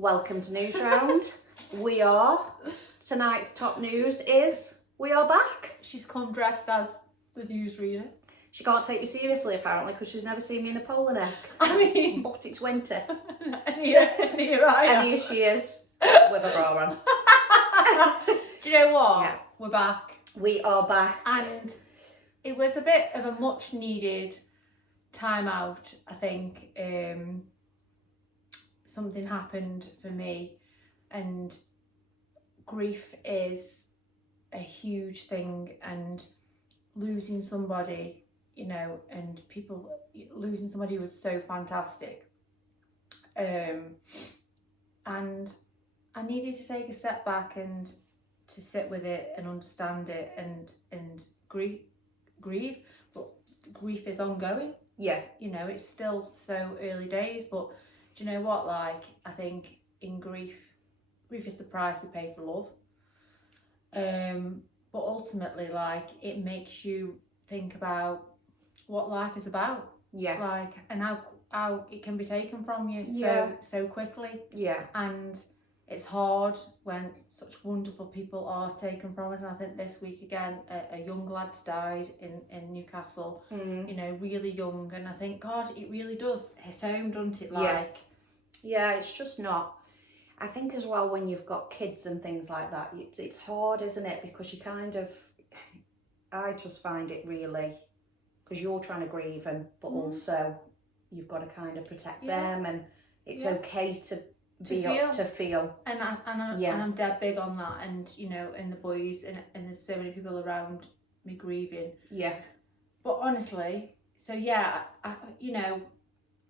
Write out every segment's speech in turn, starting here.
Welcome to News Round. Tonight's top news is we are back. She's come dressed as the newsreader. She can't take me seriously apparently because she's never seen me in a polo neck. I mean, but it's winter. and here she is with a bra on. Do you know what? Yeah. We're back. We are back. And it was a bit of a much needed time out, I think. Something happened for me, and grief is a huge thing, and losing somebody, and people losing somebody was so fantastic. And I needed to take a step back and to sit with it and understand it and grieve, but grief is ongoing. Yeah. It's still so early days, but do you know what? Like, I think in grief is the price we pay for love. But ultimately, like, it makes you think about what life is about. Yeah. Like, and how it can be taken from you so quickly. Yeah. And it's hard when such wonderful people are taken from us. And I think this week again, a young lad's died in Newcastle. Really young. And I think, God, it really does hit home, doesn't it? Like, yeah, it's just not. I think as well when you've got kids and things like that, it's hard, isn't it? Because you I just find it really, because you're trying to grieve, but also you've got to kind of protect them, and it's okay to feel. And I'm dead big on that, and and the boys, and there's so many people around me grieving. Yeah. But honestly, so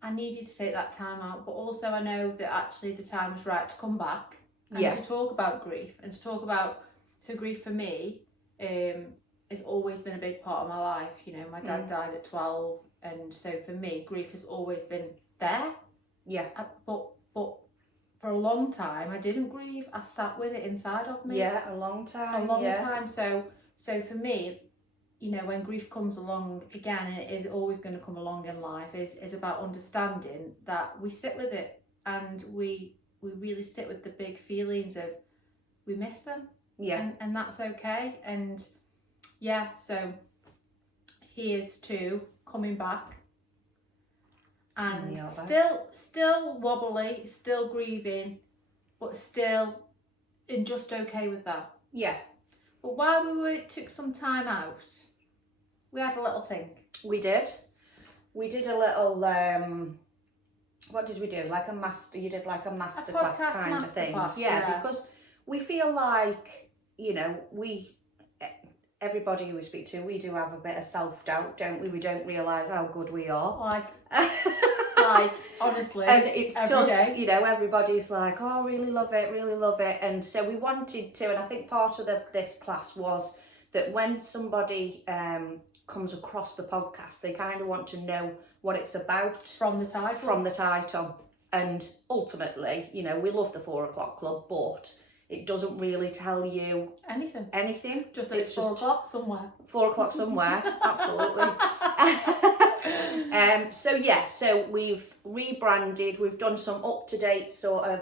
I needed to take that time out, but also I know that actually the time was right to come back and to talk about grief, and to talk about, so grief for me has always been a big part of my life. My dad died at 12, and so for me, grief has always been there. Yeah. But for a long time, I didn't grieve. I sat with it inside of me. Yeah, a long time. Time. So for me, when grief comes along again, and it is always going to come along in life, is about understanding that we sit with it, and we really sit with the big feelings of we miss them. Yeah. And that's okay. And so here's to coming back. And still wobbly, still grieving, but still and just okay with that. Yeah. But while took some time out, we had a little think. We did a little, what did we do? Like a master, you did like a masterclass kind of thing. Yeah, because we feel like, everybody who we speak to, we do have a bit of self-doubt, don't we? We don't realise how good we are. Like, honestly. And it's just, day. Everybody's like, oh, really love it. And so we wanted to, and I think part of this class was that when somebody comes across the podcast, they kind of want to know what it's about. From the title. And ultimately, we love the 4 o'clock club, but it doesn't really tell you anything. Just that it's 4 o'clock somewhere. 4 o'clock somewhere, absolutely. So we've rebranded. We've done some up-to-date sort of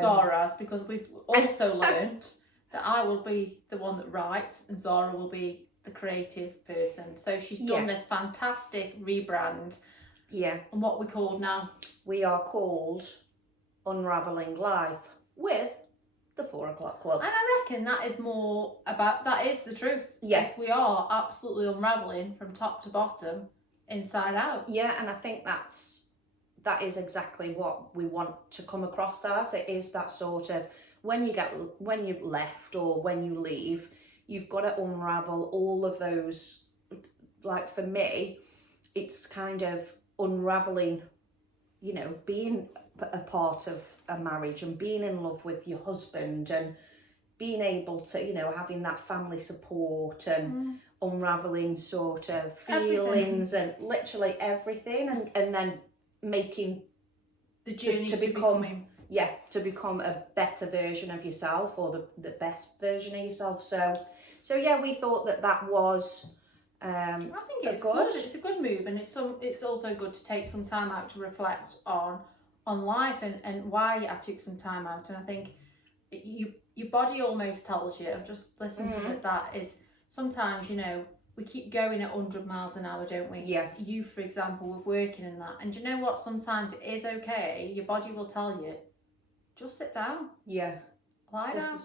Zara's, because we've also learned that I will be the one that writes, and Zara will be the creative person. So she's done this fantastic rebrand. Yeah. And what we called now? We are called Unravelling Live with the 4 o'clock club. And I reckon that is more about, that is the truth. Yes. We are absolutely unravelling from top to bottom, inside out. Yeah, and I think that is exactly what we want to come across as. It is that sort of, when you're left or when you leave, you've got to unravel all of those. Like for me, it's kind of unraveling, being a part of a marriage and being in love with your husband, and being able to, having that family support, and unraveling sort of feelings and literally everything, and then making the journey to become a better version of yourself, or the best version of yourself. So we thought that was I think it's good. It's a good move, and it's also good to take some time out to reflect on on life and why I took some time out. And I think your body almost tells you. I've just listened to that is sometimes, you know, we keep going at 100 miles an hour, don't we? Yeah. You, for example, with working and that. And you know what? Sometimes it is okay. Your body will tell you, just sit down. Yeah. Lie down.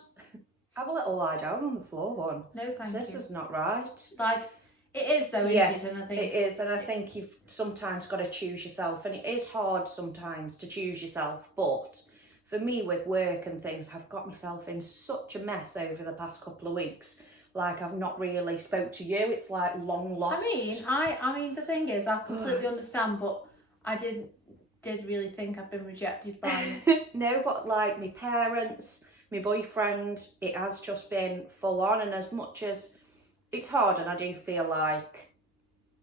Have a little lie down on the floor, one. No, thank you. This is not right. Like, it is though, isn't it? And I think it is, and I think you've sometimes got to choose yourself, and it is hard sometimes to choose yourself, but for me with work and things, I've got myself in such a mess over the past couple of weeks. Like, I've not really spoke to you. It's like long lost. I mean the thing is, I completely understand, but I did really think I've been rejected by No, but like my parents, my boyfriend, it has just been full on, and as much as it's hard, and I do feel like,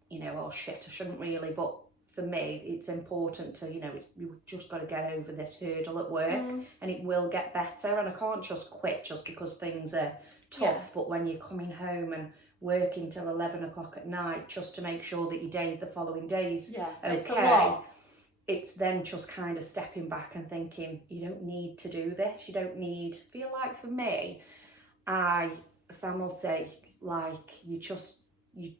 you know, oh shit, I shouldn't really, but for me, it's important to, you know, you've just got to get over this hurdle at work, and it will get better, and I can't just quit just because things are tough, but when you're coming home and working till 11 o'clock at night just to make sure that your day, the following day's okay, it's a lot. It's then just kind of stepping back and thinking, you don't need to do this, you don't need, feel like for me, Sam will say, like, you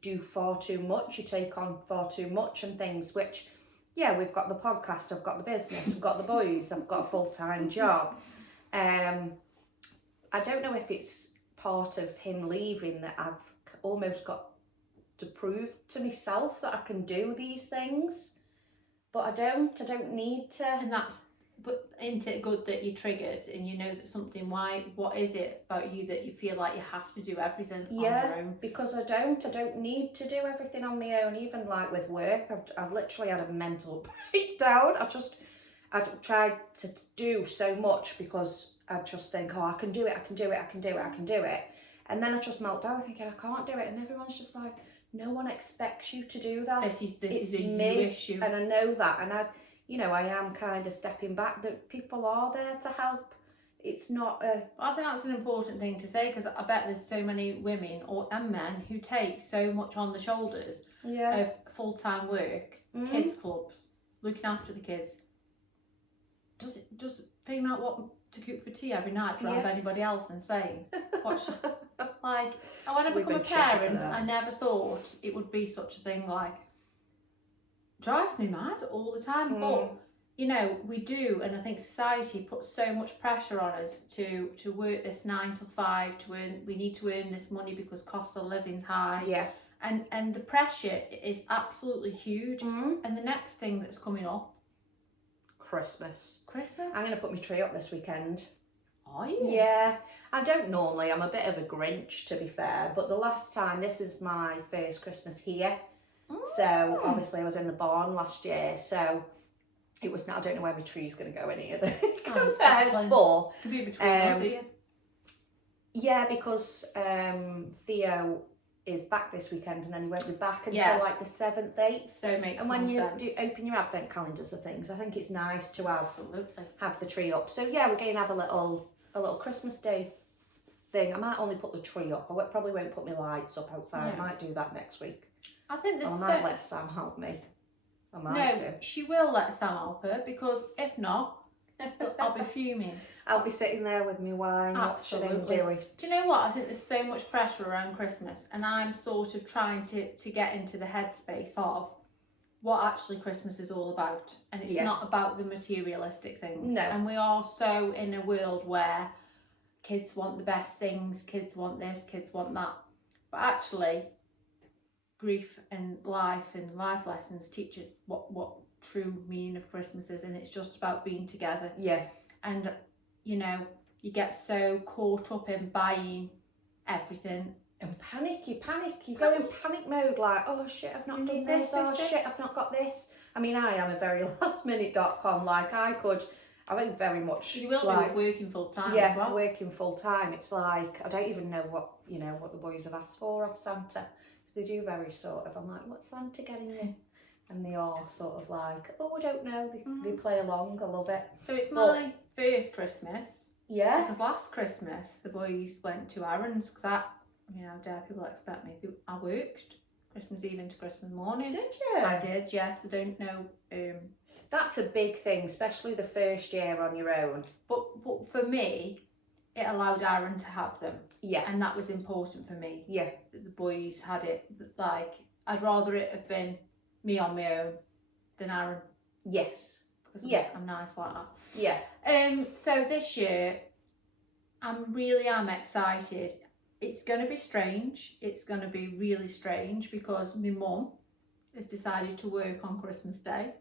do far too much, you take on far too much and things, which, yeah, we've got the podcast, I've got the business, we've got the boys, I've got a full-time job. I don't know if it's part of him leaving that I've almost got to prove to myself that I can do these things, but I don't need to. And but isn't it good that you're triggered and you know that something, what is it about you that you feel like you have to do everything on your own? Because I don't need to do everything on my own. Even like with work, I've literally had a mental breakdown. I've tried to do so much because I just think, oh, I can do it, and then I just melt down thinking I can't do it, and everyone's just like, no one expects you to do that. This is a me, you issue, and I know that, and I am kind of stepping back, that people are there to help. It's not a... I think that's an important thing to say, because I bet there's so many women and men who take so much on the shoulders of full-time work, kids clubs, looking after the kids. Does female what to cook for tea every night, drive anybody else insane? Like, when I become a parent, I never thought it would be such a thing. Like, drives me mad all the time, but you know, we do, and I think society puts so much pressure on us to work this 9 to 5 to earn. We need to earn this money because cost of living's high, and the pressure is absolutely huge. And the next thing that's coming up, Christmas. I'm going to put my tree up this weekend. Are you? Yeah, I don't normally. I'm a bit of a Grinch, to be fair, but the last time, this is my first Christmas here. So obviously I was in the barn last year, so it was not, I don't know where my tree's going to go any other compared, but could be between us, yeah, because Theo is back this weekend, and then he won't be back until like the 7th, 8th. So it makes and when you sense. do open your advent calendars and things, I think it's nice to have the tree up. So yeah, we're going to have a little Christmas Day thing. I might only put the tree up. I probably won't put my lights up outside. I might do that next week. I think this. I might let Sam help me. She will let Sam help her, because if not, I'll be fuming. I'll be sitting there with my wine, watching him do it. Do you know what? I think there's so much pressure around Christmas, and I'm sort of trying to get into the headspace of what actually Christmas is all about. And it's not about the materialistic things. No. And we are so in a world where kids want the best things, kids want this, kids want that. But actually, grief and life lessons teach us what true meaning of Christmas is, and it's just about being together. And you know, you get so caught up in buying everything and you go in panic mode, like, oh shit, I've not done this, shit, I've not got this. I mean, I am a very lastminute.com, like I think very much. You will like, be working full time as well. Yeah, working full time. It's like, I don't even know what the boys have asked for of Santa. So they do very sort of, I'm like, what's Santa getting you? And they are sort of like, oh, I don't know. They play along. I love it. So it's my first Christmas. Yeah. Because last Christmas, the boys went to Aaron's, because how dare people expect me? I worked Christmas Eve into Christmas morning. Did you? I did, yes. I don't know That's a big thing, especially the first year on your own. But for me, it allowed Aaron to have them. Yeah. And that was important for me. Yeah. The boys had it. Like, I'd rather it have been me on my own than Aaron. Yes. Because I'm nice like that. Yeah. So this year, I'm excited. It's going to be strange. It's going to be really strange because my mum has decided to work on Christmas Day.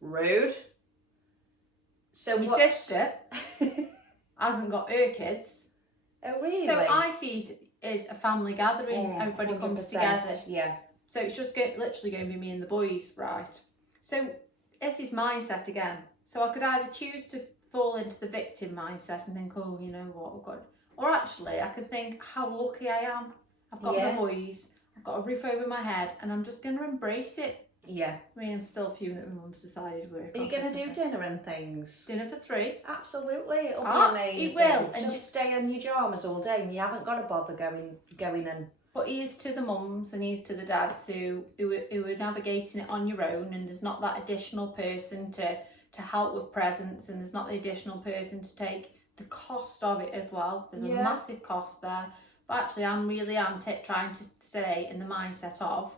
Rude. So my sister hasn't got her kids. Oh, really? So I see it as a family gathering. Everybody 100%. Comes together. Yeah. So it's just literally going to be me and the boys, right? So this is mindset again. So I could either choose to fall into the victim mindset and think, oh, you know what, I've got... Or actually, I could think how lucky I am. I've got my boys, I've got a roof over my head, and I'm just going to embrace it. Yeah. I mean, I'm still fuming that my mum's decided to work. Are you going to do dinner and things? Dinner for 3? Absolutely, it'll be amazing. It will. And just stay in your pyjamas all day and you haven't got to bother going in. But here's to the mums and here's to the dads who are navigating it on your own, and there's not that additional person to help with presents, and there's not the additional person to take the cost of it as well. There's a massive cost there. But actually, I'm trying to stay in the mindset of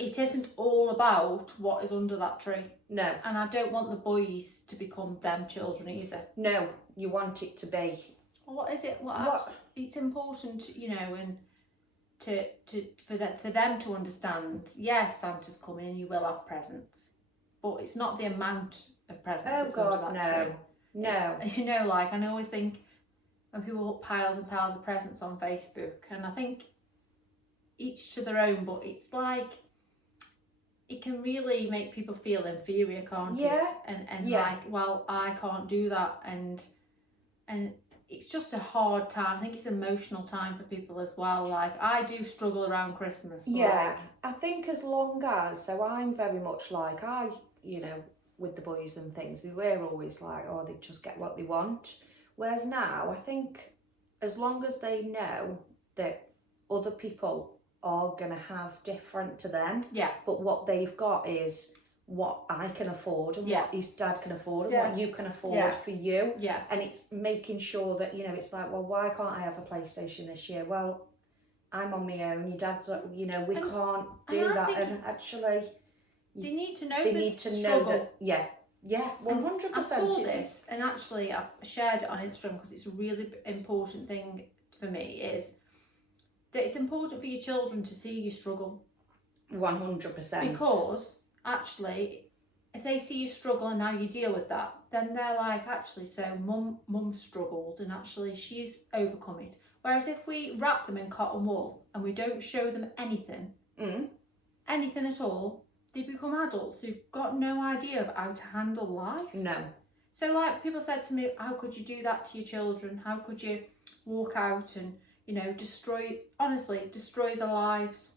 it isn't all about what is under that tree. No. And I don't want the boys to become them children either. No, you want it to be. Well, what is it? It's important, you know, and for them to understand. Yes, Santa's coming and you will have presents, but it's not the amount of presents that's under that tree. No. You know, like, I always think when people put piles and piles of presents on Facebook, and I think each to their own, but it's like it can really make people feel inferior, can't it? And like, well, I can't do that, and it's just a hard time. I think it's an emotional time for people as well. Like, I do struggle around Christmas. Yeah, I think as long as, so I'm very much like, with the boys and things, they were always like, oh, they just get what they want. Whereas now, I think as long as they know that other people are going to have different to them, but what they've got is what I can afford and what his dad can afford and what you can afford for you. Yeah. And it's making sure that, you know, it's like, well, why can't I have a PlayStation this year? Well, I'm on my own, your dad's, you know, we can't do that. And actually... They need to know they this need to struggle. know that, 100%. I saw this, and actually I shared it on Instagram because it's a really important thing for me, is that it's important for your children to see you struggle. 100%. Because actually, if they see you struggle and how you deal with that, then they're like, actually, so mum struggled and actually she's overcome it. Whereas if we wrap them in cotton wool and we don't show them anything, anything at all, they become adults who've got no idea of how to handle life. No. So, like, people said to me, how could you do that to your children? How could you walk out and, you know, destroy their lives?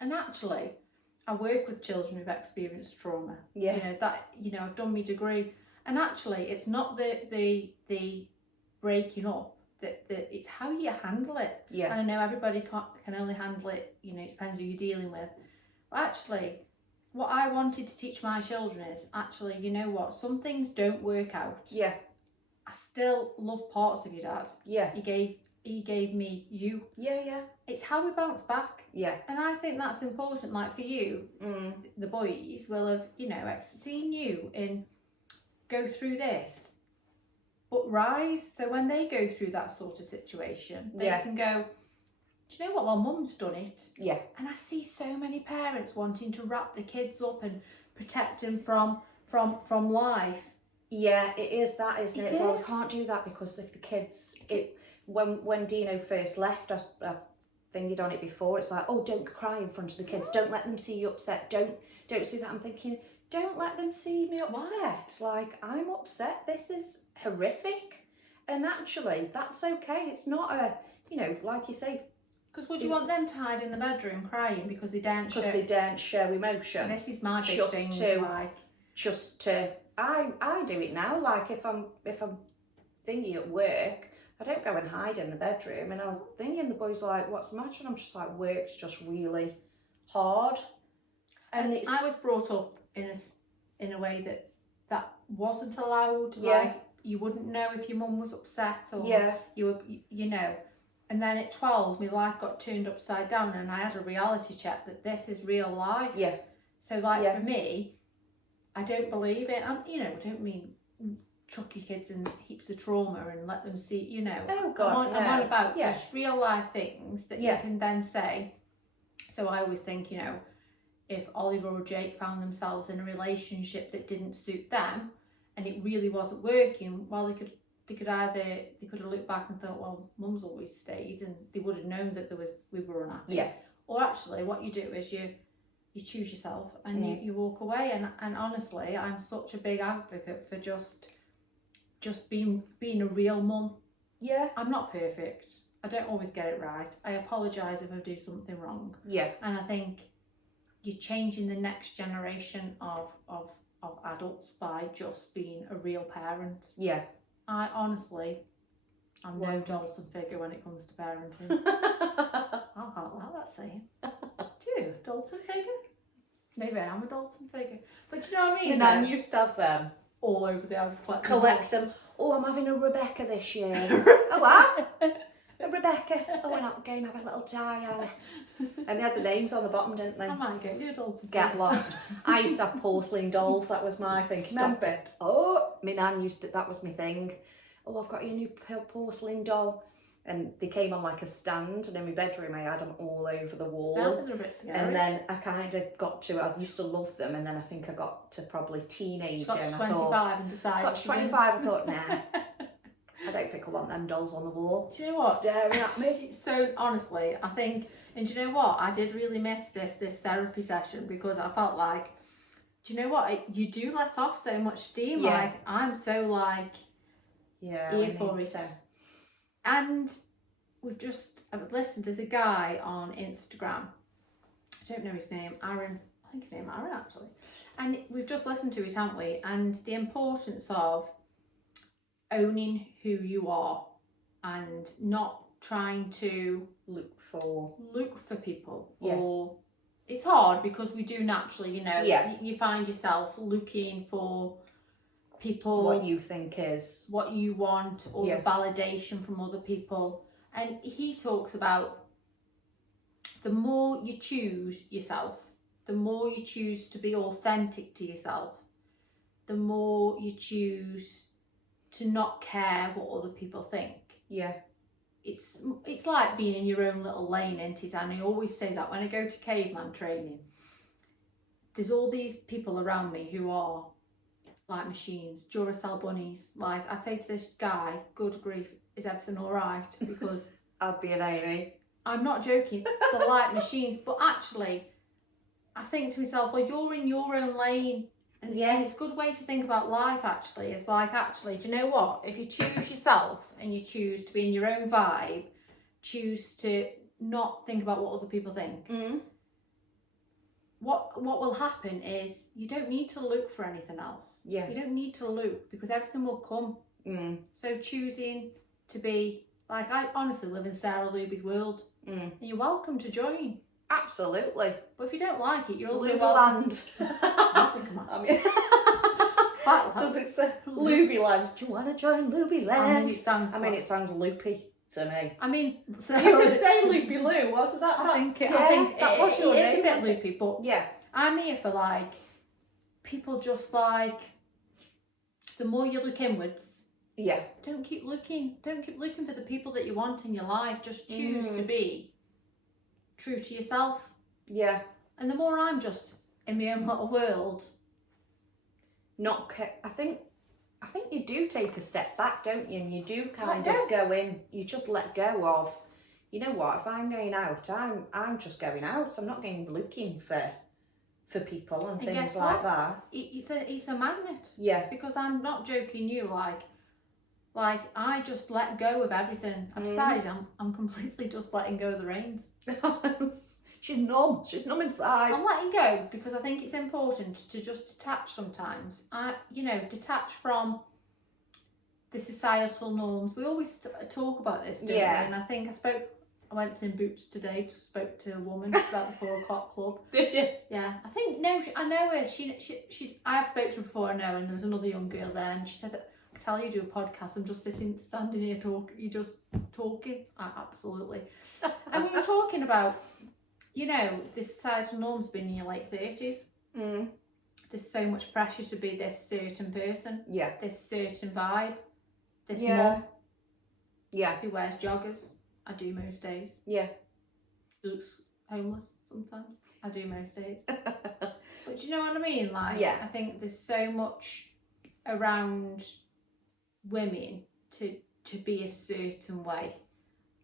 And actually, I work with children who've experienced trauma. Yeah. I've done my degree. And actually, it's not the breaking up, that it's how you handle it. Yeah. And I know everybody can only handle it, you know, it depends who you're dealing with. But actually, what I wanted to teach my children is, actually, you know what, some things don't work out. Yeah. I still love parts of your dad. Yeah. He gave me you. Yeah. It's how we bounce back. Yeah. And I think that's important. Like, for you, the boys will have, you know, seen you and go through this, but rise. So when they go through that sort of situation, they can go, do you know what? Well, mum's done it. Yeah. And I see so many parents wanting to wrap the kids up and protect them from life. Yeah, it is that, isn't it? Well, we is. can't do that because if the kids, when Dino first left, I've thingied on it before. It's like, oh, don't cry in front of the kids. Don't let them see you upset. Don't see that. I'm thinking, don't let them see me upset. What? Like, I'm upset. This is horrific. And actually, that's okay. It's not a, you know, like you say. Because would you want them to hide in the bedroom crying because they daren't show? Because they daren't show emotion. This is my big thing. I do it now. Like, if I'm thingy at work, I don't go and hide in the bedroom, and I'll think, and the boys are like, what's the matter? And I'm just like, work's just really hard. And I was brought up in in a way that wasn't allowed. Yeah. Like, you wouldn't know if your mum was upset or Yeah. you were, you know. And then at 12, my life got turned upside down, and I had a reality check that this is real life. Yeah. So, like, Yeah. for me, I don't believe it. You know, I don't mean chuck your kids in heaps of trauma and let them see, you know. Oh, God, I'm on about Yeah. just real life things that Yeah. you can then say. So I always think, you know, if Oliver or Jake found themselves in a relationship that didn't suit them and it really wasn't working, well, they could have looked back and thought, well, mum's always stayed, and they would have known that we were unhappy. Yeah. Or actually, what you do is you choose yourself and you walk away. And honestly, I'm such a big advocate for just being a real mum. Yeah. I'm not perfect. I don't always get it right. I apologise if I do something wrong. Yeah. And I think you're changing the next generation of adults by just being a real parent. Yeah. I'm no Dalton figure when it comes to parenting. I can't like that saying. Do you? Dalton figure? Maybe I am a Dalton figure. But do you know what I mean? And I used to have them. All over the house. Collect them. Oh, I'm having a Rebecca this year. Oh, what? A Rebecca. Oh, we're not going to have a little Diana. And they had the names on the bottom, didn't they? I might get you a Dalton figure. Get lost. I used to have porcelain dolls. That was my thing. Stop it. Oh, my nan used to. That was my thing. Oh, I've got you a new porcelain doll. And they came on like a stand, and in my bedroom I had them all over the wall. They're a bit scary. And then I kind of got to, I used to love them, and then I think I got to probably teenager. Got to and 25 and decided. Got to 25, I thought, nah, I don't think I want them dolls on the wall. Do you know what? Staring at me. So honestly, I think, and do you know what? I did really miss this therapy session, because I felt like, do you know what? You do let off so much steam. Yeah. Like, I'm so like, Yeah. here for it. And we've just listened. There's a guy on Instagram. I don't know his name. Aaron. I think his name Aaron, actually. And we've just listened to it, haven't we? And the importance of owning who you are and not trying to Look for people. Yeah. Or it's hard because we do naturally, you know, Yeah. you find yourself looking for people, what you think is. what you want, or Yeah. the validation from other people. And he talks about the more you choose yourself, the more you choose to be authentic to yourself, the more you choose to not care what other people think. Yeah. It's like being in your own little lane, isn't it? And I always say that when I go to caveman training, there's all these people around me who are like machines, Duracell bunnies. Like, I say to this guy, good grief, is everything all right? Because I'd be an Amy. I'm not joking, they're like machines. But actually, I think to myself, well, you're in your own lane. And Yeah. it's a good way to think about life, actually. It's like, actually, do you know what? If you choose yourself and you choose to be in your own vibe, choose to not think about what other people think, what will happen is you don't need to look for anything else. Yeah. You don't need to look, because everything will come. So choosing to be, like, I honestly live in Sarah Luby's world, and you're welcome to join. Absolutely. But if you don't like it, you're also Luby welcome. Land. I think I mean, Does it say Luby Land? Do you want to join Luby Land? it sounds. it sounds loopy to me. I mean, so You did say Loopy Lou, wasn't that? I think yeah, I think that was your it is a name, bit wasn't it? loopy, but Yeah. I'm here for, like, people just, like, the more you look inwards, Yeah. don't keep looking for the people that you want in your life. Just choose to be true to yourself. Yeah. And the more I'm just in my own little world, I think you do take a step back, don't you? And you do kind Let of go in. You just let go of, you know what? If I'm going out, I'm just going out. I'm not going looking for people and things guess like what? that. it's a magnet. Yeah. Because I'm not joking you, like I just let go of everything. I've decided I'm completely just letting go of the reins. She's numb. She's numb inside. I'm letting go because I think it's important to just detach sometimes. Detach from the societal norms. We always talk about this, don't we? Yeah. And I think I spoke I went in Boots today, spoke to a woman about the 4 o'clock club. Did you? Yeah, I think, no, I know her. She I have spoken to her before, I know, and there was another young girl there, and she said, I can tell you do a podcast, I'm just standing here you're just talking. Absolutely. And we were talking about, you know, this societal norm's been in your late 30s. There's so much pressure to be this certain person. Yeah. This certain vibe. This Yeah. mum Yeah. who wears joggers. I do most days. Yeah. Looks homeless sometimes. I do most days. But do you know what I mean? Like, Yeah. I think there's so much around women to be a certain way.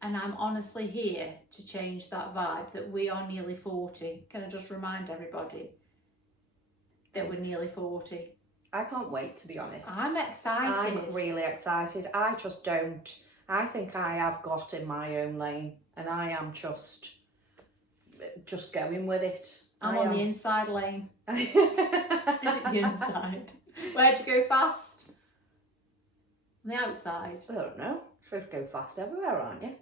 And I'm honestly here to change that vibe, that we are nearly 40. Can I just remind everybody that we're nearly 40? I can't wait, to be honest. I'm excited. I'm really excited. I just don't. I think I have got in my own lane, and I am just going with it. I'm on the inside lane. Is it the inside? Where'd you go fast? On the outside? I don't know. You're supposed to go fast everywhere, aren't you?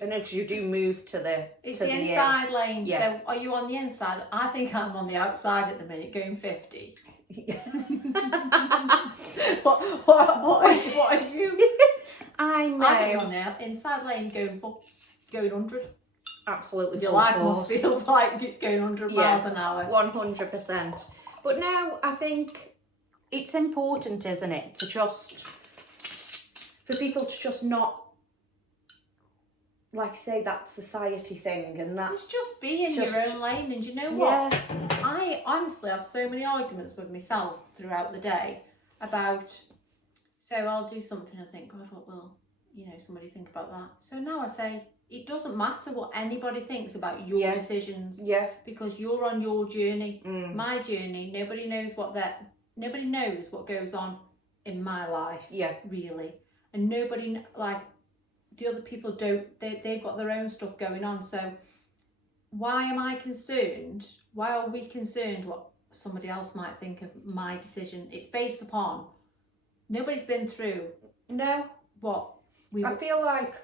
I know, because you do move to the... It's to the the inside lane. yeah. So are you on the inside? I think I'm on the outside at the minute, going 50. What are you? I'm I think I'm on the inside lane going 100. absolutely Your full life force. must feels like it's going 100 miles an hour. 100%. But now I think it's important, isn't it, to just... for people to just not, like say, that society thing and that. It's just be in your own lane, and you know what? I honestly have so many arguments with myself throughout the day about, so I'll do something, I think, God, what will, somebody think about that? So now I say, it doesn't matter what anybody thinks about your decisions. Yeah. Because you're on your journey. My journey, nobody knows what goes on in my life. Yeah. Really. And nobody, like, the other people they've got their own stuff going on. So why am I concerned? Why are we concerned what somebody else might think of my decision? It's based upon nobody's been through what we... I feel like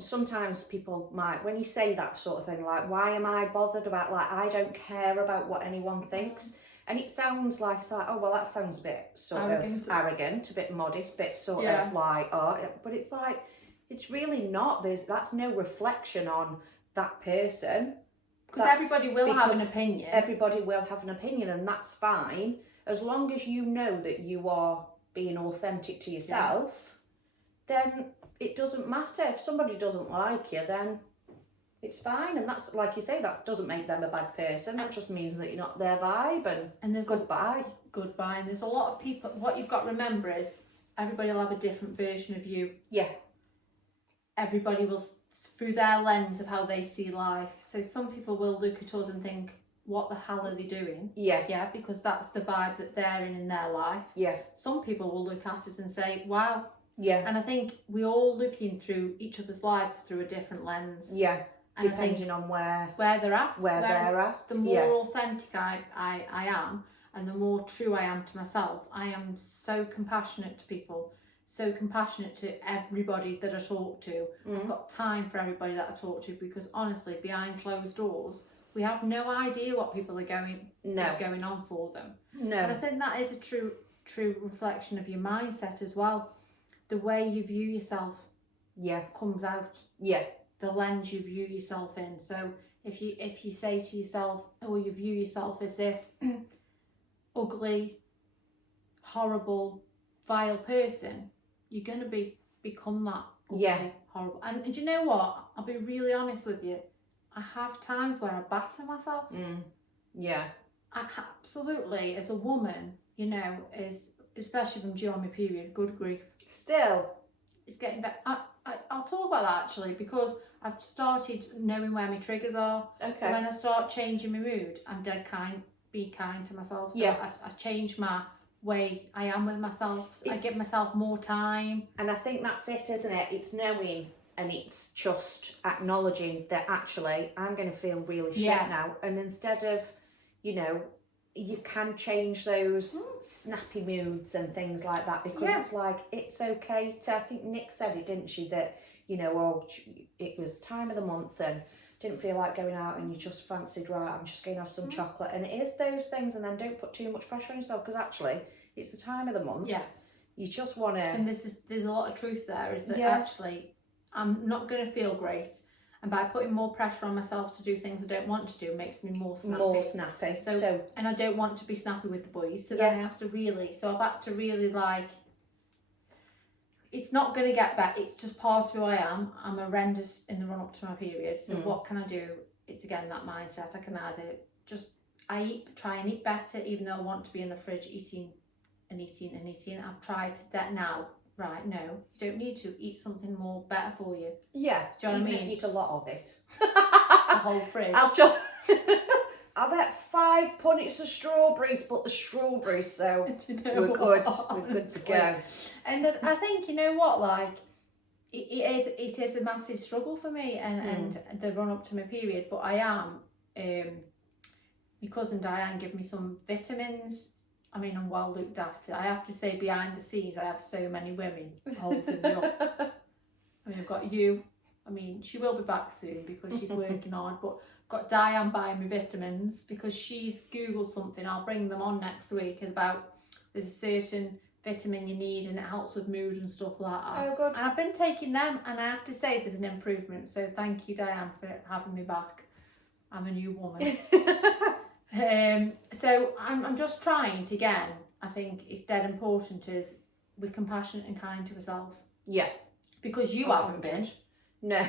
sometimes people might, when you say that sort of thing, like, why am I bothered about, like, I don't care about what anyone thinks. And it sounds like, it's like, oh, well, that sounds a bit sort of arrogant, a bit modest, a bit sort of like, but it's like, it's really not. That's no reflection on that person. Because everybody will have an opinion. Everybody will have an opinion, and that's fine. As long as you know that you are being authentic to yourself, then it doesn't matter. If somebody doesn't like you, then it's fine. And that's, like you say, that doesn't make them a bad person. That just means that you're not their vibe, and there's goodbye. And there's a lot of people, what you've got to remember is everybody will have a different version of you. Yeah. Everybody will, through their lens of how they see life. So some people will look at us and think, what the hell are they doing? Yeah. Yeah, because that's the vibe that they're in their life. Yeah. Some people will look at us and say, wow. Yeah. And I think we're all looking through each other's lives through a different lens. Yeah. And depending on where they're at. They're at. The more authentic I am, and the more true I am to myself, I am so compassionate to people. So compassionate to everybody that I talk to. I've got time for everybody that I talk to, because honestly, behind closed doors, we have no idea what people are is going on for them. No. And I think that is a true reflection of your mindset as well. The way you view yourself comes out. Yeah. The lens you view yourself in. So if you say to yourself, oh, you view yourself as this ugly, horrible, vile person, you're going to become that ugly, horrible. And do you know what? I'll be really honest with you. I have times where I batter myself. Yeah. Absolutely. As a woman, especially from during my period, good grief. Still. It's getting better. I'll talk about that actually, because I've started knowing where my triggers are. Okay. So when I start changing my mood, I'm be kind to myself. So I change my way I am with myself. I give myself more time. And I think that's it, isn't it? It's knowing, and it's just acknowledging that actually I'm going to feel really shit now. And instead of, you can change those snappy moods and things like that, because it's like, it's okay to, I think Nick said it, didn't she, that it was time of the month and didn't feel like going out, and you just fancied, right, I'm just going to have some chocolate. And it is those things, and then don't put too much pressure on yourself, because actually it's the time of the month. Yeah. You just want to... And there's a lot of truth there, is that actually I'm not going to feel great. And by putting more pressure on myself to do things I don't want to do makes me more snappy. So and I don't want to be snappy with the boys. So then I have to really... So I've had to really, like... It's not going to get better. It's just part of who I am. I'm horrendous in the run-up to my period. So what can I do? It's, again, that mindset. I can either just... try and eat better, even though I want to be in the fridge eating. I've tried that now. Right, no, you don't need to. Eat something more better for you. Yeah, do you know what I mean? If you eat a lot of it. The whole fridge. I've had 5 punnets of strawberries, but the strawberries, so we're good. We're good to go. And I think, you know what, like, it is a massive struggle for me and the run up to my period, but I am, my cousin Diane gave me some vitamins. I mean, I'm well looked after. I have to say, behind the scenes, I have so many women holding me up. I mean, I've got you. I mean, she will be back soon because she's working hard, but I've got Diane buying me vitamins because she's Googled something. I'll bring them on next week about there's a certain vitamin you need and it helps with mood and stuff like that. Oh, good. And I've been taking them and I have to say there's an improvement. So thank you, Diane, for having me back. I'm a new woman. So I'm just trying to, again, I think it's dead important is we're compassionate and kind to ourselves. Yeah. Because you haven't been. No.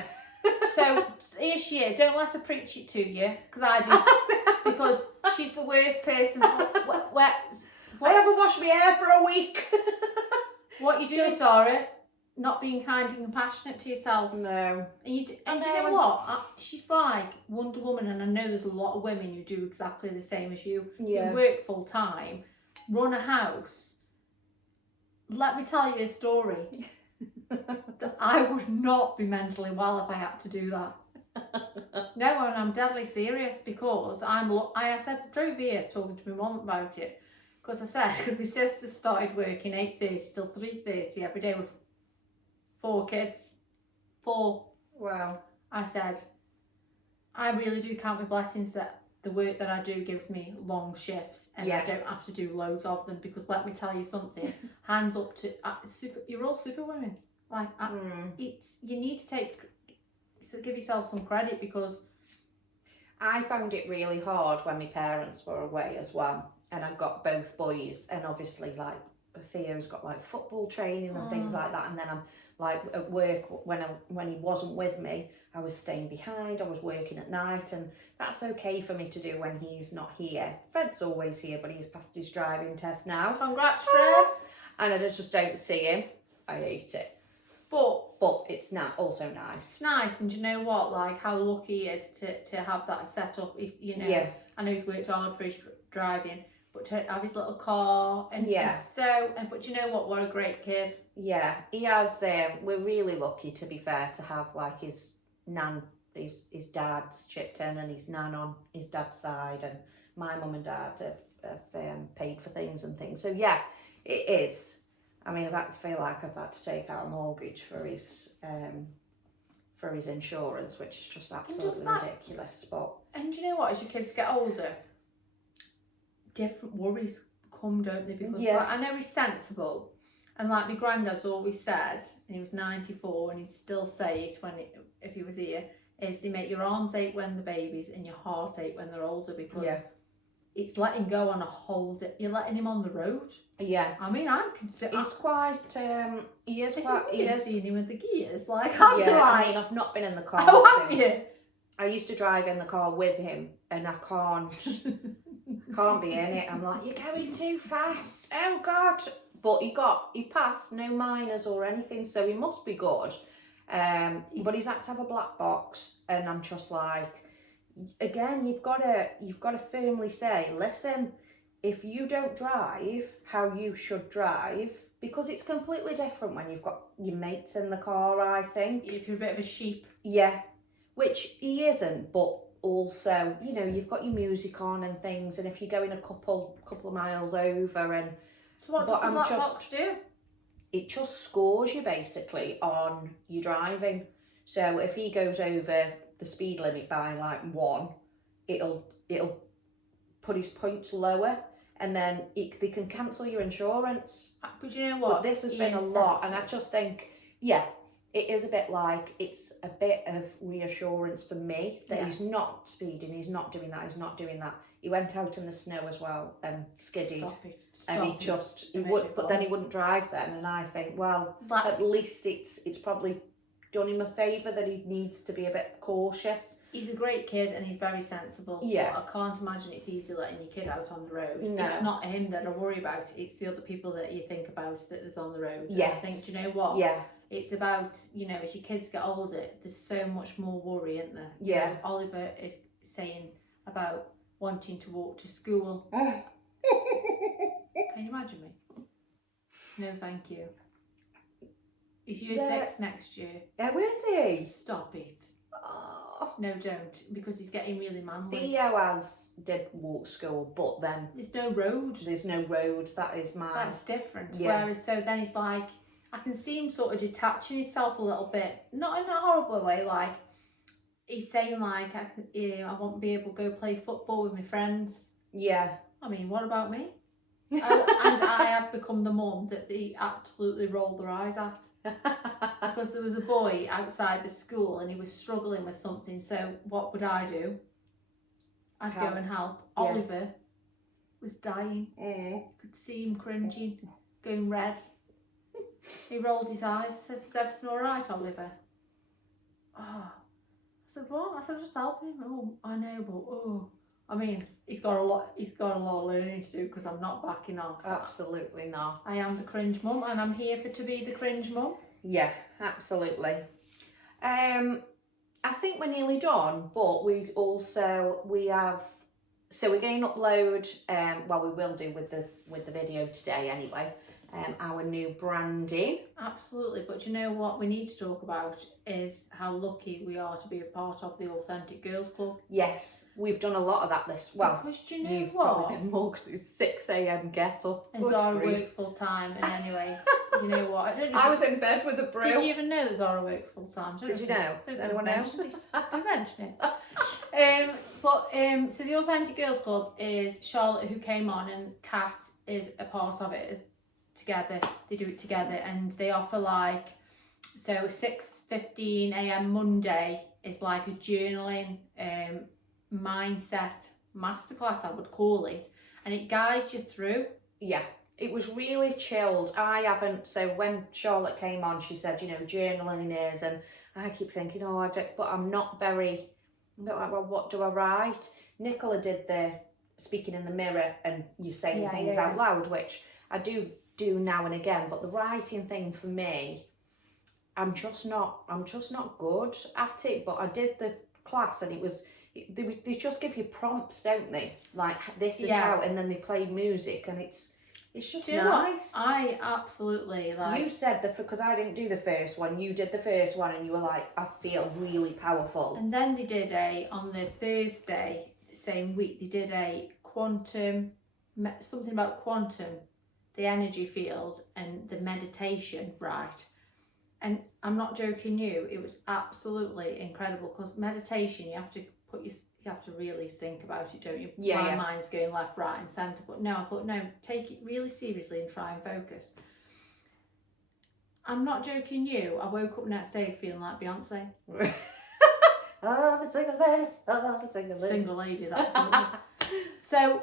So here's she. Don't let her preach it to you, because I do. Because she's the worst person. I haven't washed my hair for a week. What you doing, Sarah? Not being kind and compassionate to yourself. No. And you know what? She's like Wonder Woman, and I know there's a lot of women who do exactly the same as you. Yeah. You work full time, run a house. Let me tell you a story. That I would not be mentally well if I had to do that. No, and I'm deadly serious because I drove here talking to my mum about it because my sister started working 8:30 till 3:30 every day with 4 kids. 4. Wow. I said, I really do count my blessings that the work that I do gives me long shifts and I don't have to do loads of them, because let me tell you something, hands up to, you're all super women. Like, you need to give yourself some credit, because I found it really hard when my parents were away as well, and I got both boys, and obviously like Theo's got like football training and things like that, and then I'm like at work when he wasn't with me, I was staying behind, I was working at night, and that's okay for me to do when he's not here. Fred's always here, but he's passed his driving test now. Congrats, Fred! And I just don't see him. I hate it. But it's also nice. It's nice, and you know what? Like how lucky he is to have that set up. You know, I know he's worked hard for his driving, but to have his little car and but you know what a great kid. Yeah, he has. We're really lucky, to be fair, to have like his nan, his dad's chipped in, and his nan on his dad's side, and my mum and dad have paid for things and things. So yeah, it is. I mean, I feel like I've had to take out a mortgage for his insurance, which is just absolutely ridiculous. And you know what? As your kids get older, different worries come, don't they? Because like, I know he's sensible, and like my granddad's always said, and he was 94, and he'd still say it if he was here, is they make your arms ache when they're babies and your heart ache when they're older, because it's letting go on a whole you're letting him on the road. Yeah. I mean, I'm considered... He's quite... he is quite... He is seeing him with the gears. Like, I mean, I've not been in the car with him. You? I used to drive in the car with him, and I can't be in it. I'm like, you're going too fast. Oh, God. But he passed, no minors or anything, so he must be good. But he's had to have a black box, and I'm just like... Again, you've got to firmly say, listen, if you don't drive how you should drive, because it's completely different when you've got your mates in the car, I think. If you're a bit of a sheep. Yeah, which he isn't, but also, you know, you've got your music on and things, and if you're going a couple of miles over, and... So what does the black box do? it just scores you basically on your driving. So if he goes over the speed limit by like 1, it'll put his points lower, and then they can cancel your insurance. But you know what? But this has been a lot, and I just think, yeah, it is a bit like, it's a bit of reassurance for me that he's not speeding, he's not doing that, he's not doing that. He went out in the snow as well and skidded. He would, but then he wouldn't drive then, and I think, well, at least it's probably done him a favour that he needs to be a bit cautious. He's a great kid and he's very sensible. Yeah. But I can't imagine it's easy letting your kid out on the road. No. It's not him that I worry about, it's the other people that you think about that is on the road. Yes. And I think, do you know what? Yeah. It's about, you know, as your kids get older, there's so much more worry, isn't there? Yeah. You know, Oliver is saying about wanting to walk to school. Can you imagine me? No, thank you. Is year 6 next year? There is he. Stop it. Oh. No, don't, because he's getting really manly. Theo did walk school, but then there's no road. There's no road. That is my. That's different. Yeah. Whereas, so then it's like, I can see him sort of detaching himself a little bit, not in a horrible way. Like he's saying, like, I won't be able to go play football with my friends. Yeah. I mean, what about me? And I have become the mum that they absolutely roll their eyes at, because there was a boy outside the school and he was struggling with something. So what would I do? I'd go and help. Yeah. Oliver was dying. You could see him cringing, going red. He rolled his eyes, says, "Is everything all right, Oliver?" Oh. I said, "What?" I said, "Just helping him." "Oh, I know, but oh." I mean, he's got a lot of learning to do, because I'm not backing off. Absolutely not. I am the cringe mum, and I'm here to be the cringe mum. Yeah, absolutely. I think we're nearly done, but we're going to upload, well, we will do with the video today anyway, our new branding. Absolutely, but you know what we need to talk about is how lucky we are to be a part of the Authentic Girls Club. Yes, we've done a lot of that because do you know you've what? Probably been more, because it's 6 a.m. get up. And Zara works full time, and anyway, you know what? I was in bed with a brew. Did you even know that Zara works full time? Did you know? Did anyone else? I mentioned it. So the Authentic Girls Club is Charlotte, who came on, and Kat is a part of it. Together, they do it together, and they offer like, so 6:15 a.m. Monday is like a journaling mindset masterclass, I would call it, and it guides you through. Yeah, it was really chilled. So when Charlotte came on, she said, you know, journaling is, and I keep thinking, but I'm not like, well, what do I write? Nicola did the speaking in the mirror and you saying things out loud, which I do now and again, but the writing thing for me, I'm just not good at it. But I did the class, and they just give you prompts, don't they? Like, this is how, and then they play music, and it's just nice. I absolutely like. You said because I didn't do the first one. You did the first one, and you were like, I feel really powerful. And then they did on the Thursday the same week, they did a quantum, something about quantum, the energy field and the meditation, right? And I'm not joking you, it was absolutely incredible, because meditation, you have to really think about it, don't you? My mind's going left, right and centre, but no, I thought, no, take it really seriously and try and focus. I'm not joking you, I woke up next day feeling like Beyonce. Oh, the single ladies, the single ladies. Single ladies, absolutely. So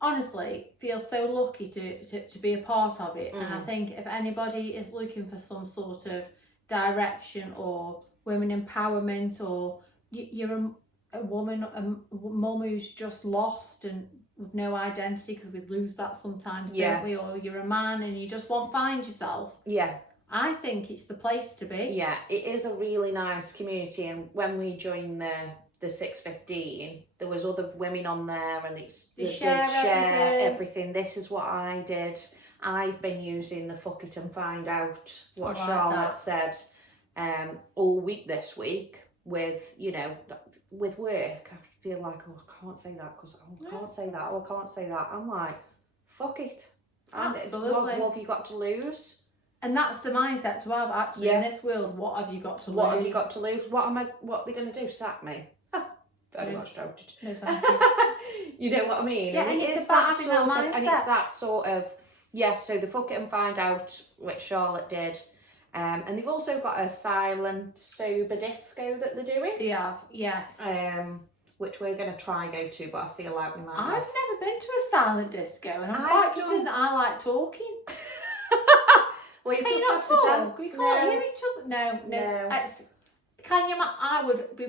honestly, feel so lucky to be a part of it. And I think if anybody is looking for some sort of direction or women empowerment, or you're a woman, a mum who's just lost and with no identity, because we lose that sometimes, don't we? Or you're a man and you just won't find yourself. Yeah. I think it's the place to be. Yeah, it is a really nice community, and when we joined the 6:15, there was other women on there, and they share everything. This is what I did. I've been using the fuck it and find out what Charlotte said all week this week with work. I feel like, I can't say that because I can't say that. I'm like, fuck it. And Absolutely. what have you got to lose? And that's the mindset to have, actually, in this world. What have you got to lose? What have you got to lose? What are they going to do? Sack me? Very much doubted. No, thank you. You know what I mean? Yeah, and it's about having that mindset. And it's that sort of, so the fuck it and find out, which Charlotte did. And they've also got a silent sober disco that they're doing. They have, yes. Which we're going to try go to, but I feel like we might I've have. never been to a silent disco, and I'm quite concerned that I like talking. Well, you Can just you not have to talk? dance. We can't hear each other. No. Can you? I would be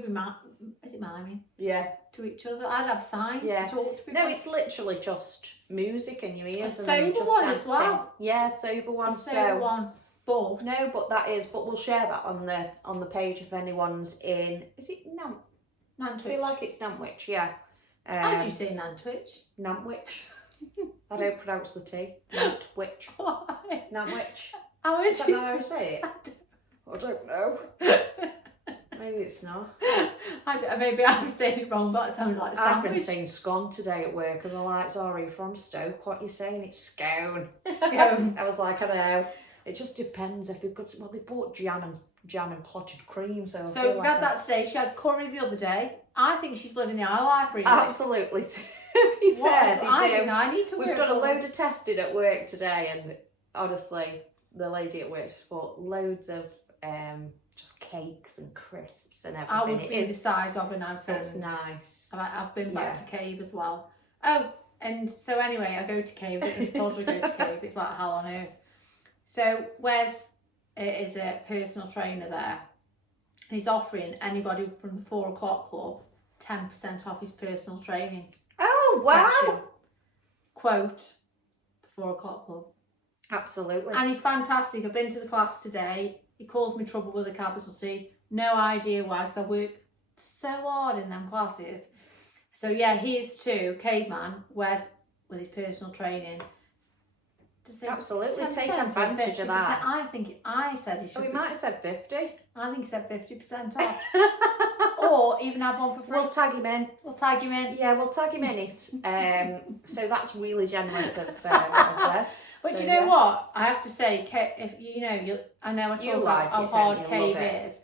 is it miming? Yeah. To each other. I'd have signs to talk to people. No, it's literally just music in your ears. A sober one as well. Yeah, sober one. A sober one. But no, but we'll share that on the page if anyone's in. Is it Nantwich? I feel like it's Nantwich. Yeah. How do you say Nantwich? Nantwich. I don't pronounce the T. Nantwich. Why? Nantwich. How is that how I say it? I don't know. Maybe it's not. Maybe I'm saying it wrong, but it sounded like sandwich. I've been saying scone today at work, and they're like, "Sorry, from Stoke. What are you saying? It's scone." Scone. I was like, I know. It just depends if they've got. Well, they bought jam and clotted cream, so. So we've had that today. She had curry the other day. I think she's living the high life, really. Absolutely. To be fair, I need to. We've done a load of testing at work today, and honestly, the lady at work bought loads of just cakes and crisps and everything. I would be the size of an house. It's nice. I've been back to Cave as well. Oh, and so anyway, I go to Cave. I told you I go to Cave. It's like hell on earth. So Wes is a personal trainer there. He's offering anybody from the 4 o'clock club 10% off his personal training. Oh, wow. Session. Quote, the 4 o'clock club. Absolutely. And he's fantastic. I've been to the class today. He calls me trouble with a capital T. No idea why, because I work so hard in them classes. So yeah, he is too, Caveman, Wes, with his personal training. Absolutely, take advantage of that. I said he should. He might have said 50. I think he said 50% off. Or even have one for free. We'll tag him in. Yeah, we'll tag him in it. So that's really generous of Wes. But you know what? I have to say, if I know I talk about how hard Cave is.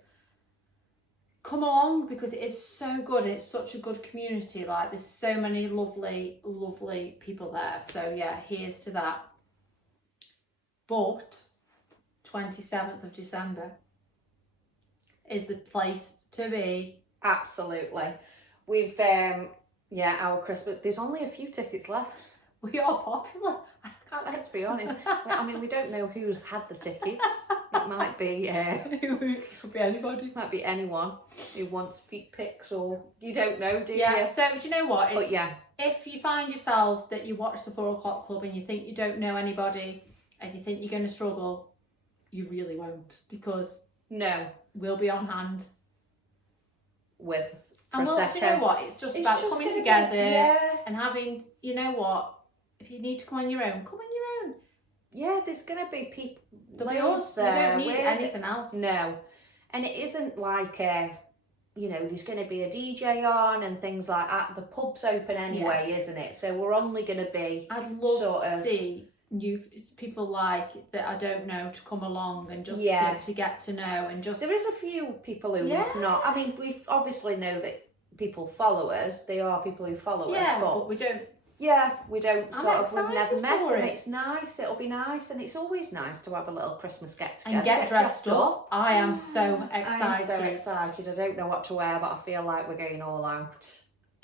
Come along, because it is so good. It's such a good community. Like, there's so many lovely, lovely people there. So yeah, here's to that. But 27th of December is the place to be. Absolutely. We've our Christmas. There's only a few tickets left. We are popular. Let's be honest. I mean, we don't know who's had the tickets. It might be it could be anybody. It might be anyone who wants feet pics, or you don't know, do you? Yeah. So do you know what? If you find yourself that you watch the 4 o'clock club and you think you don't know anybody and you think you're going to struggle, you really won't, because we'll be on hand with and Prosecco. Do you know what? It's just about coming together and having. You know what? If you need to come on your own, come on your own. Yeah, there's going to be people. There'll be us there. We don't need anything else. No, and it isn't like there's going to be a DJ on and things like that. The pub's open anyway, isn't it? So we're only going to be. I'd love to see new people like that I don't know to come along and just to get to know and just. There is a few people who not. I mean, we obviously know that people follow us. They are people who follow us, but we don't. Yeah, we don't we've never met, and it's nice. It'll be nice, and it's always nice to have a little Christmas get together and get dressed up. I am so excited. I'm so excited. I don't know what to wear, but I feel like we're going all out.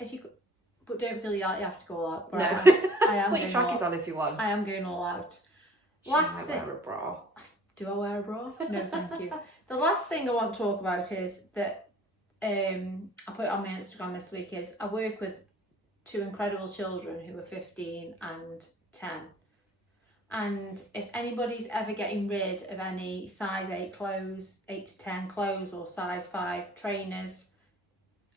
But don't feel like you have to go all out. No, I am. Put your trackies on if you want. I am going all out. Last thing. Wear a bra. Do I wear a bra? No, thank you. The last thing I want to talk about is that I put it on my Instagram this week. Is I work with 2 incredible children who are 15 and 10. And if anybody's ever getting rid of any size 8 clothes, 8 to 10 clothes, or size 5 trainers,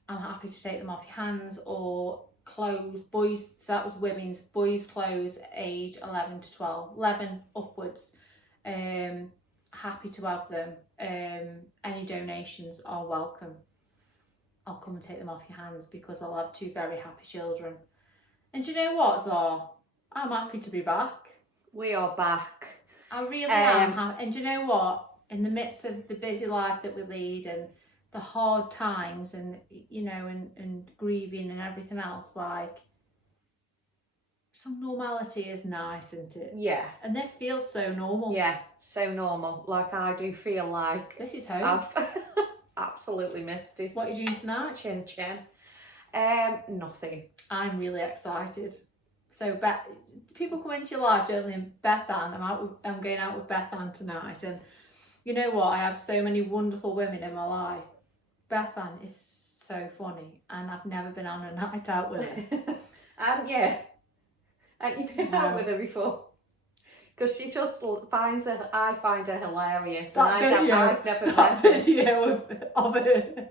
I'm happy to take them off your hands. Or clothes, boys, so that was women's, boys clothes age 11 to 12, 11 upwards. Happy to have them. Any donations are welcome. I'll come and take them off your hands, because I'll have 2 very happy children. And do you know what, Zara? I'm happy to be back. We are back. I really am. And do you know what? In the midst of the busy life that we lead and the hard times and, you know, and grieving and everything else, like, some normality is nice, isn't it? Yeah. And this feels so normal. Yeah, so normal. Like, I do feel like This is home. I've absolutely missed it. What are you doing tonight? Chin chin. Nothing. I'm really excited. So people come into your life, don't they? And Beth Ann, I'm going out with Beth Ann tonight, and you know what? I have so many wonderful women in my life. Beth Ann is so funny, and I've never been on a night out with her. Haven't you? Haven't you been out with her before? Because she just finds her. I find her hilarious, That and video, I've never met that her. video of her.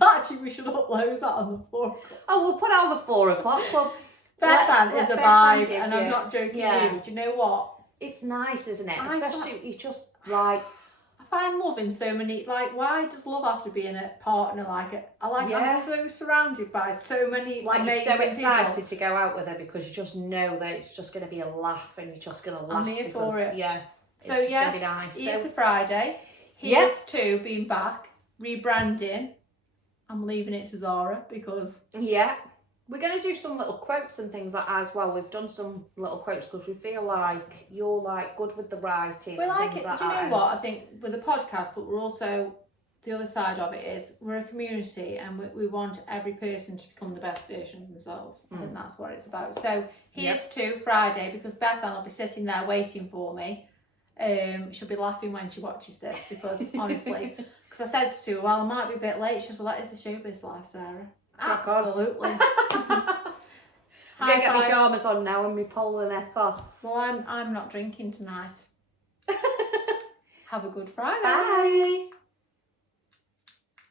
Actually, we should upload that on the 4 o'clock. Oh, we'll put it on the 4 o'clock club. Beth Ann is a Beth Ann vibe, give and you- I'm not joking yeah. you. Do you know what? It's nice, isn't it? I Especially you just like. I find love in so many, like, why does love have to be in a partner? I'm Yeah. so surrounded by so many Like, you're amazing so excited people. to go out with her because you just know that it's just going to be a laugh and you're just going to laugh. I'm here because, for it. Yeah. So, It's just yeah, going to be nice. Easter So, Friday. Here's to being back, rebranding. I'm leaving it to Zara because... yeah. We're going to do some little quotes and things like that as well. We've done some little quotes because we feel like you're like good with the writing. We and like things it. like Do you that. know what? I think with the podcast, but we're also... The other side of it is we're a community and we want every person to become the best version of themselves. I think that's what it's about. So here's to Friday, because Beth Ann will be sitting there waiting for me. She'll be laughing when she watches this because honestly, because I said to her, well, I might be a bit late. She says, well, that is the showbiz life, Sarah. Crack on. Absolutely. I'm going to get my pyjamas on now and my polar neck off. Well, I'm not drinking tonight. Have a good Friday. Bye.